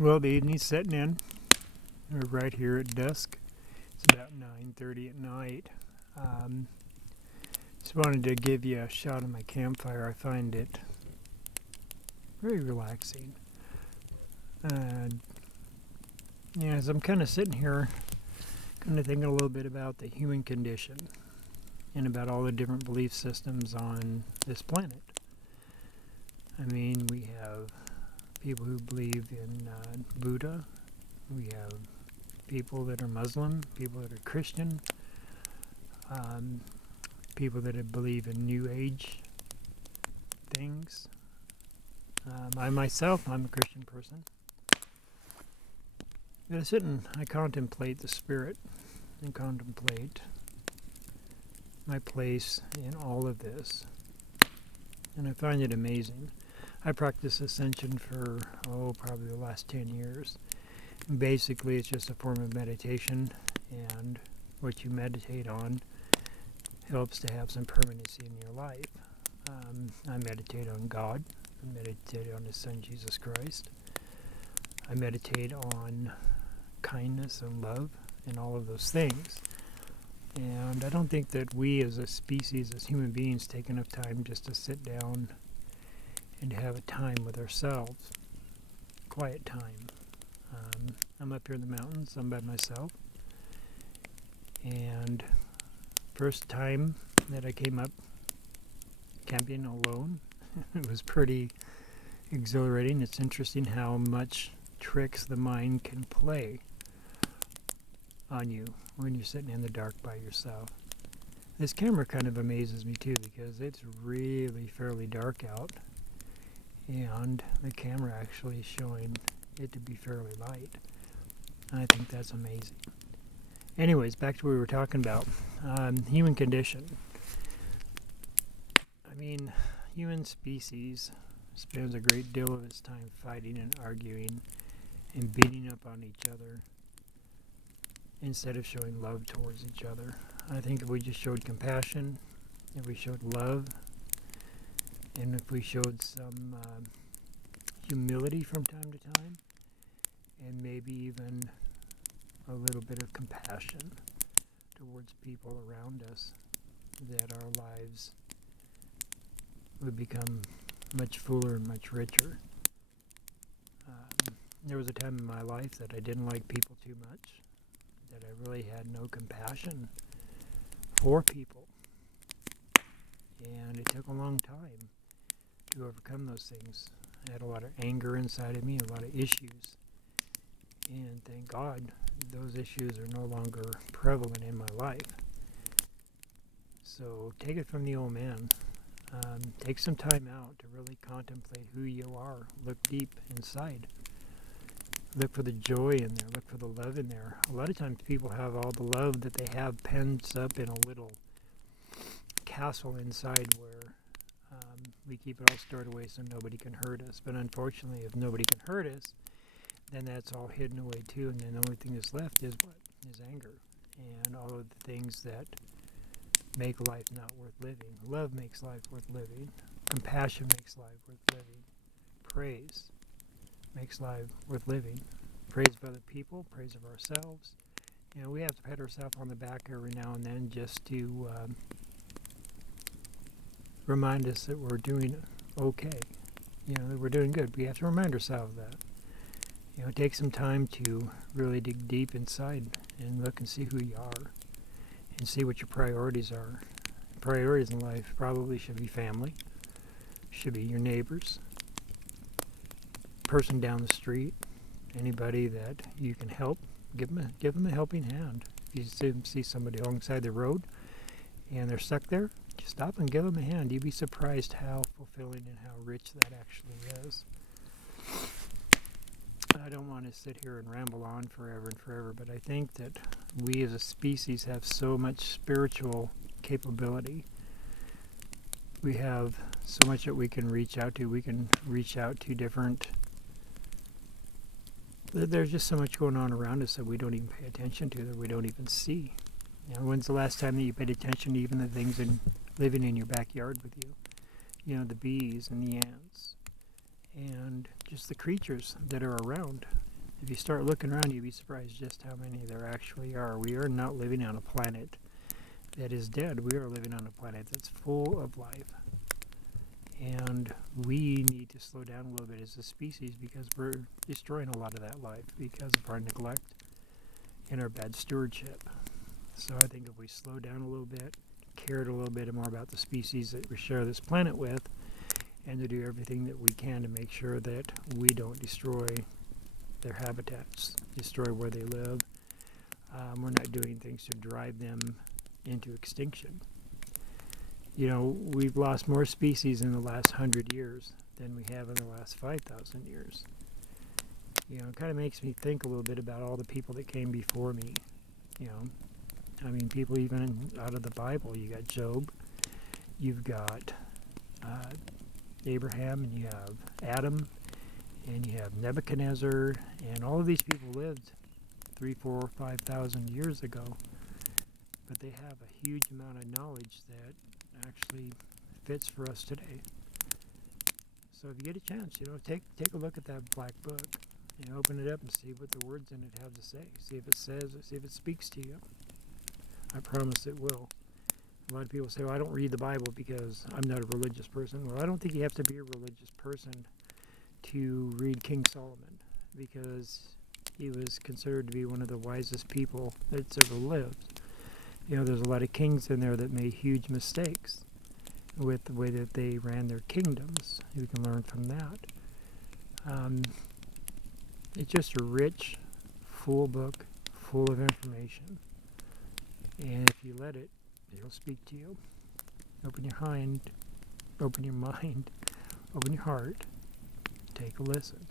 Well, the evening's setting in. We're right here at dusk. It's about 9:30 at night. Just wanted to give you a shot of my campfire. I find it very relaxing. As I'm kind of sitting here, kind of thinking a little bit about the human condition and about all the different belief systems on this planet. I mean, we have people who believe in Buddha. We have people that are Muslim, people that are Christian, people that believe in New Age things. I'm a Christian person. I sit and I contemplate the spirit and contemplate my place in all of this. And I find it amazing. I practice Ascension for, probably the last 10 years. And basically, it's just a form of meditation, and what you meditate on helps to have some permanency in your life. I meditate on God. I meditate on His Son, Jesus Christ. I meditate on kindness and love and all of those things. And I don't think that we as a species, as human beings, take enough time just to sit down and have a time with ourselves. Quiet time. I'm up here in the mountains. I'm by myself. And first time that I came up camping alone, it was pretty exhilarating. It's interesting how much tricks the mind can play on you when you're sitting in the dark by yourself. This camera kind of amazes me too, because it's really fairly dark out, and the camera actually is showing it to be fairly light. I think that's amazing. Anyways, back to what we were talking about. Human condition. I mean, human species spends a great deal of its time fighting and arguing and beating up on each other instead of showing love towards each other. I think if we just showed compassion, if we showed love, and if we showed some humility from time to time, and maybe even a little bit of compassion towards people around us, that our lives would become much fuller and much richer. There was a time in my life that I didn't like people too much, that I really had no compassion for people. And it took a long time to overcome those things. I had a lot of anger inside of me, a lot of issues. And thank God those issues are no longer prevalent in my life. So take it from the old man. Take some time out to really contemplate who you are. Look deep inside. Look for the joy in there. Look for the love in there. A lot of times people have all the love that they have pens up in a little castle inside where we keep it all stored away so nobody can hurt us. But unfortunately, if nobody can hurt us, then that's all hidden away too. And then the only thing that's left is what? Is anger. And all of the things that make life not worth living. Love makes life worth living. Compassion makes life worth living. Praise makes life worth living. Praise of other people, praise of ourselves. We have to pat ourselves on the back every now and then just to remind us that we're doing okay. That we're doing good. We have to remind ourselves that. Take some time to really dig deep inside and look and see who you are and see what your priorities are. Priorities in life probably should be family, should be your neighbors, person down the street, anybody that you can help. Give them a helping hand. If you see somebody alongside the road and they're stuck there, just stop and give them a hand. You'd be surprised how fulfilling and how rich that actually is. I don't want to sit here and ramble on forever and forever, but I think that we as a species have so much spiritual capability. We have so much that we can reach out to. We can reach out to different... There's just so much going on around us that we don't even pay attention to, that we don't even see. When's the last time that you paid attention to even the things living in your backyard with you? The bees and the ants and just the creatures that are around. If you start looking around, you'd be surprised just how many there actually are. We are not living on a planet that is dead. We are living on a planet that's full of life. And we need to slow down a little bit as a species because we're destroying a lot of that life because of our neglect and our bad stewardship. So I think if we slow down a little bit, cared a little bit more about the species that we share this planet with, and to do everything that we can to make sure that we don't destroy their habitats, destroy where they live. We're not doing things to drive them into extinction. You know, we've lost more species in the last 100 years than we have in the last 5,000 years. You know, it kind of makes me think a little bit about all the people that came before me. You know, I mean, people even out of the Bible. You got Job, you've got Abraham, and you have Adam, and you have Nebuchadnezzar, and all of these people lived 3, 4, 5,000 years ago. But they have a huge amount of knowledge that actually fits for us today. So if you get a chance, you know, take a look at that black book. You know, open it up and see what the words in it have to say. See if it says, see if it speaks to you. I promise it will. A lot of people say, well, I don't read the Bible because I'm not a religious person. Well, I don't think you have to be a religious person to read King Solomon, because he was considered to be one of the wisest people that's ever lived. You know, there's a lot of kings in there that made huge mistakes with the way that they ran their kingdoms. You can learn from that. It's just a rich, full book, full of information. And if you let it, it'll speak to you. Open your mind, open your mind, open your heart, take a listen.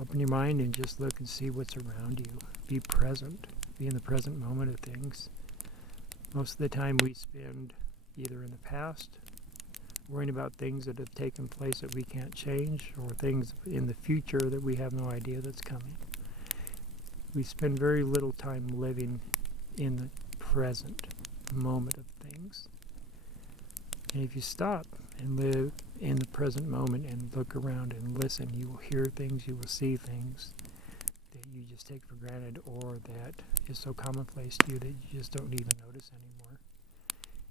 Open your mind and just look and see what's around you. Be present. Be in the present moment of things. Most of the time we spend either in the past, worrying about things that have taken place that we can't change, or things in the future that we have no idea that's coming. We spend very little time living in the present moment of things. And if you stop and live in the present moment and look around and listen, you will hear things, you will see things that you just take for granted, or that is so commonplace to you that you just don't even notice anymore.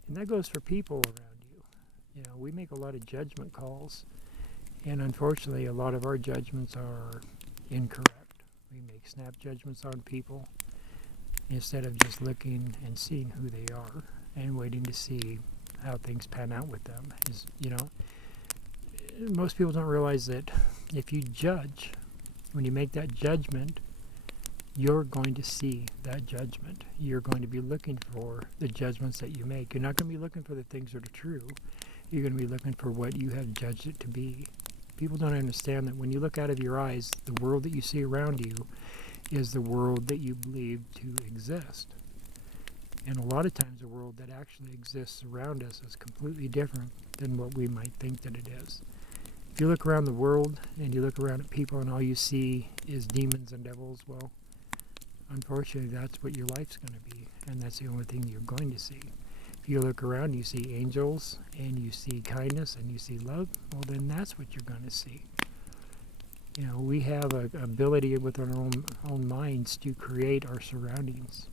And that goes for people around you. You know, we make a lot of judgment calls, and unfortunately a lot of our judgments are incorrect. We make snap judgments on people instead of just looking and seeing who they are and waiting to see how things pan out with them. You know, most people don't realize that if you judge, when you make that judgment, you're going to see that judgment. You're going to be looking for the judgments that you make. You're not going to be looking for the things that are true. You're going to be looking for what you have judged it to be. People don't understand that when you look out of your eyes, the world that you see around you is the world that you believe to exist. And a lot of times the world that actually exists around us is completely different than what we might think that it is. If you look around the world and you look around at people and all you see is demons and devils, well, unfortunately that's what your life's going to be, and that's the only thing you're going to see. If you look around and you see angels and you see kindness and you see love, well then that's what you're going to see. You know, we have an ability with our own minds to create our surroundings.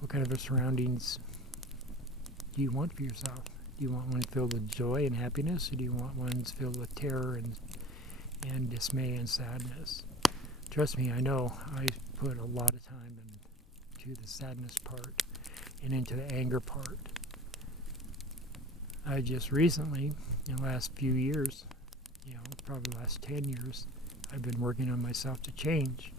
What kind of a surroundings do you want for yourself? Do you want one filled with joy and happiness, or do you want ones filled with terror and dismay and sadness? Trust me, I know I put a lot of time into the sadness part and into the anger part. I just recently, in the last few years, you know, probably the last 10 years, I've been working on myself to change.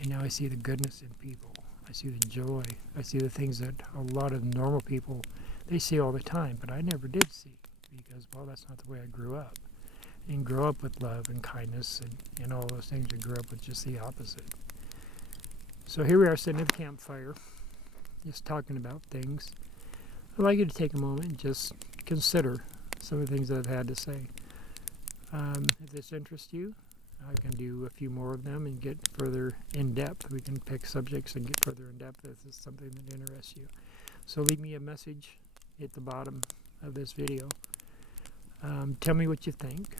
And now I see the goodness in people. I see the joy. I see the things that a lot of normal people, they see all the time, but I never did see, because, well, that's not the way I grew up. I didn't grow up with love and kindness and all those things. I grew up with just the opposite. So here we are sitting at the campfire, just talking about things. I'd like you to take a moment and just consider some of the things that I've had to say. If this interests you, I can do a few more of them and get further in depth. We can pick subjects and get further in depth if it's something that interests you. So leave me a message at the bottom of this video. Tell me what you think.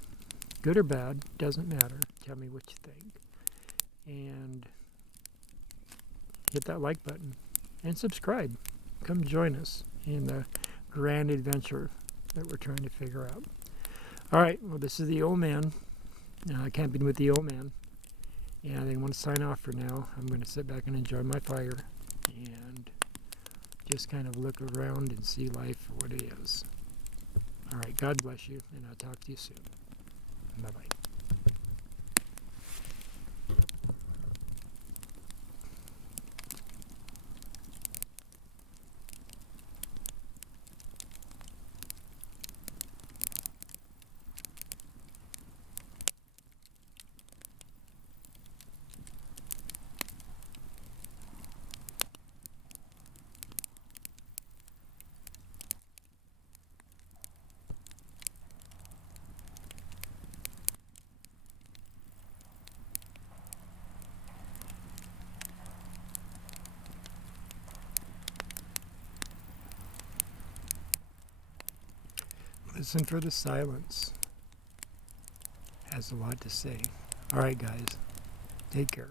Good or bad, doesn't matter. Tell me what you think. and hit that like button and subscribe. Come join us in the grand adventure that we're trying to figure out. All right, well, this is the old man, camping with the old man, and I want to sign off for now. I'm going to sit back and enjoy my fire and just kind of look around and see life for what it is. All right, God bless you, and I'll talk to you soon. Bye-bye. Listen for the silence. Has a lot to say. All right, guys. Take care.